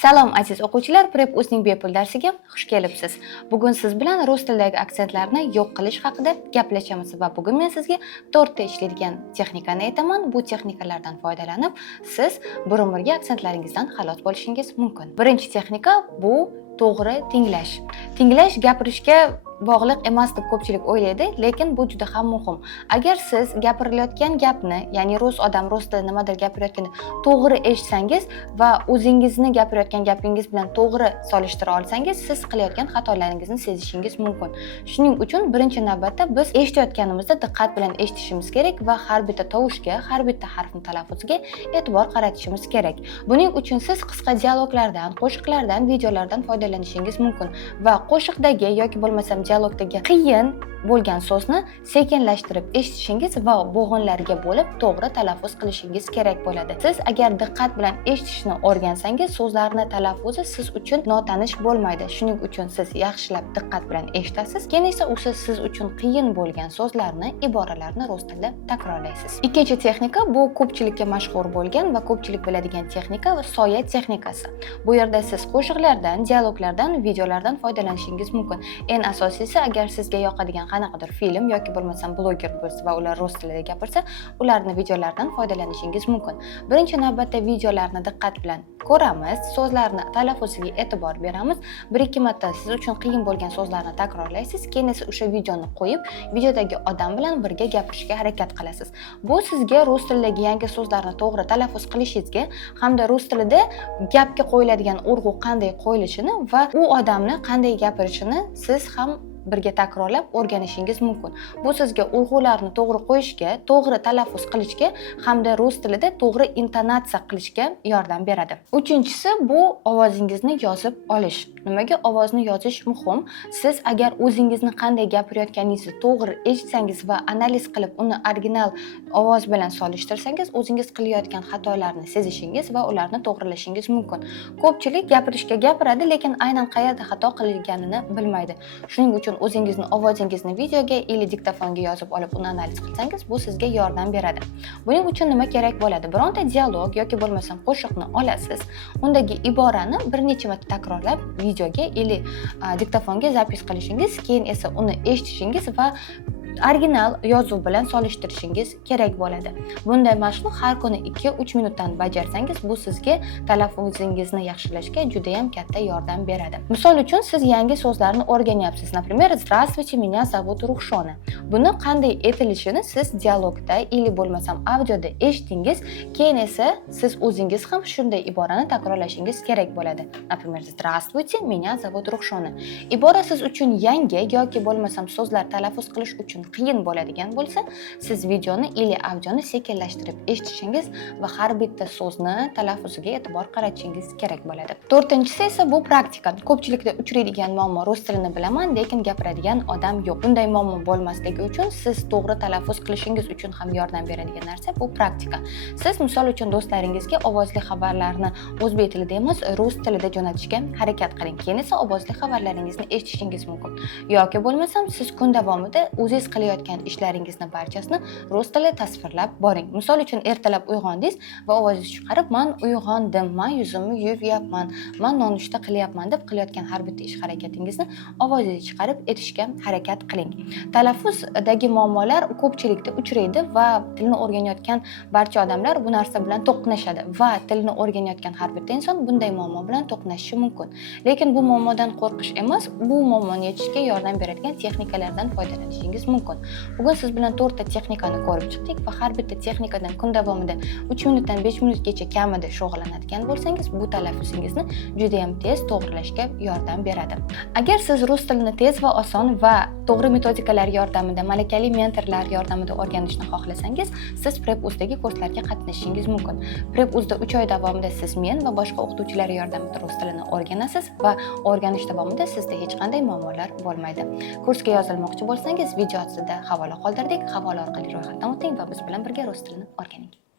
Salom aziz o'quvchilar, Prep.uz'ning bepul darsiga xush kelibsiz. Bugun siz bilan rus tilidagi aksentlarni yo'q qilish haqida gaplashamiz va bugun men sizga 4 ta ishlaydigan texnikani aytaman. Bu texnikalardan foydalanib, siz bir-umrga aksentlaringizdan xalos bo'lishingiz mumkin. Birinchi texnika bu to'g'ri tinglash. Tinglash gapirishga bog'liq emas deb ko'pchilik o'ylaydi, lekin bu juda ham muhim. Agar siz gapirilayotgan gapni, ya'ni rus odam rus tilida nimadir gapirayotganda to'g'ri eshitsangiz va o'zingizni gapirayotgan gapingiz bilan to'g'ri solishtira olsangiz, siz qilayotgan xatolaringizni sezishingiz mumkin. Shuning uchun birinchi navbatda biz eshitayotganimizda diqqat bilan eshitishimiz kerak va har bitta tovushga, har bitta harfning talaffuziga e'tibor qaratishimiz kerak. Buning uchun siz qisqa dialoglardan, qo'shiqlardan, videolardan foydalanishingiz mumkin va qo'shiqdagi yoki bo'lmasam dialogdagi qiyin bo'lgan so'zni sekinlashtirib eshitishingiz va bo'g'inlarga bo'lib to'g'ri talaffuz qilishingiz kerak bo'ladi. Siz agar diqqat bilan eshitishni o'rgansangiz, so'zlarning talaffuzi siz uchun notanish bo'lmaydi. Shuning uchun siz yaxshilab diqqat bilan eshitasiz. Keyin esa o'sha siz uchun qiyin bo'lgan so'zlarni, iboralarni rus tilida takrorlaysiz. Ikkinchi texnika bu ko'pchilikka mashhur bo'lgan va ko'pchilik biladigan texnika va soya texnikasi. Bu yerda siz qo'shiqlardan, dialoglardan, videolardan foydalanishingiz mumkin. Eng asosiysi, agar sizga yoqadigan qanaqadir film yoki bo'lmasam bloger bo'lsa va ular rus tilida gapirsa, ularning videolaridan foydalanishingiz mumkin. Birinchi navbatda videolarni diqqat bilan ko'ramiz, so'zlarni talaffuziga e'tibor beramiz. 1-2 marta siz uchun qiyin bo'lgan so'zlarni takrorlaysiz, keyin esa o'sha videoni qo'yib, videodagi odam bilan birga gapirishga harakat qilasiz. Bu sizga rus tilidagi yangi so'zlarni to'g'ri talaffuz qilishingizga hamda rus tilida gapga qo'yiladigan urg'u qanday qo'yilishini va u odamni qanday gapirishini siz ham birga takrorlab o'rganishingiz mumkin. Bu sizga urg'ularni to'g'ri qo'yishga, to'g'ri talaffuz qilishga hamda rus tilida to'g'ri intonatsiya qilishga yordam beradi. Uchinchisi bu ovozingizni yozib olish. Nimaga ovozni yozish muhim? Siz agar o'zingizni qanday gapirayotganingizni to'g'ri eshitsangiz va analiz qilib uni original ovoz bilan solishtirsangiz, o'zingiz qilayotgan xatolarni sezishingiz va ularni to'g'rilashingiz mumkin. Ko'pchilik gapirishga gapiradi, lekin aynan qayerda xato qilganini bilmaydi. Shuning uchun o'zingizni ovozingizni videoga yoki diktofonga yozib olib uni analiz qilsangiz, bu sizga yordam beradi. Buning uchun nima kerak bo'ladi? Bironta dialog yoki bo'lmasam qo'shiqni olasiz, undagi iborani bir necha marta takrorlab videoga yoki diktofonga zapis qilishingiz, keyin esa uni eshitishingiz va original yozuv bilan solishtirishingiz kerak bo'ladi. Bunday mashqni har kuni 2-3 minutdan bajarsangiz, bu sizga talaffuzingizni yaxshilashga juda ham katta yordam beradi. Misol uchun siz yangi so'zlarni o'rganyapsiz. Например, Здравствуйте, меня зовут Ruxshona. Buni qanday aytilishini siz dialogda yoki bo'lmasam audioda eshitdingiz, keyin esa siz o'zingiz ham shunday iborani takrorlashingiz kerak bo'ladi. Например, Здравствуйте, меня зовут Ruxshona. Ibora siz uchun yangi yoki bo'lmasam so'zlar talaffuz qilish uchun qiyin bo'ladigan bo'lsa, siz videoni yoki audioni sekinlashtirib eshitishingiz va har bitta so'zni talaffuziga e'tibor qaratishingiz kerak bo'ladi. To'rtinchisi esa bu praktika. Ko'pchilikda uchraydigan muammo, rus tilini bilaman, lekin gapiradigan odam yo'q. Bunday muammo bo'lmasligi uchun siz to'g'ri talaffuz qilishingiz uchun ham yordam beradigan narsa bu praktika. Siz misol uchun do'stlaringizga ovozli xabarlarni o'zbek tilida emas, rus tilida jo'natishga harakat qiling. Keyin esa ovozli xabarlaringizni eshitishingiz mumkin. Yoki bo'lmasam siz kun davomida o'zingiz qilayotgan ishlaringizni barchasini rus tilida tasvirlab boring. Misol uchun ertalab uyg'ondingiz va ovozingizni chiqarib, "Men uyg'ondim, men yuzimni yuvyapman, men nonushta qilyapman" deb qilayotgan har bitta ish harakatingizni ovozingizni chiqarib aytishga harakat qiling. Talaffuzdagi muammolar ko'pchilikda uchraydi va tilni o'rganayotgan barcha odamlar bu narsa bilan to'qnashadi va tilni o'rganayotgan har bitta inson bunday muammo bilan to'qnashishi mumkin. Lekin bu muammodan qo'rqish emas, bu muammoni yechishga yordam beradigan texnikalardan foydalanishingiz mumkin. Bugun siz bilan 4 ta texnikani ko'rib chiqdik va har bitta texnikadan kun davomida 3 minutdan 5 minutgacha kamida shug'ullanadigan bo'lsangiz, bu talaffuzingizni juda ham tez to'g'rilashga yordam beradi. Agar siz rus tilini tez va oson va to'g'ri metodikalar yordamida, malakali mentorlar yordamida o'rganishni xohlasangiz, siz Prep.uz'dagi kurslarga qatnashishingiz mumkin. Prep.uz'da 3 oy davomida siz men va boshqa o'qituvchilar yordamida rus tilini o'rganasiz va o'rganish davomida sizda hech qanday muammolar bo'lmaydi. Kursga yozilmoqchi bo'lsangiz, video ostida havola qoldirdik. Havola orqali ro'yxatdan o'ting va biz bilan birga rus tilini o'rganing.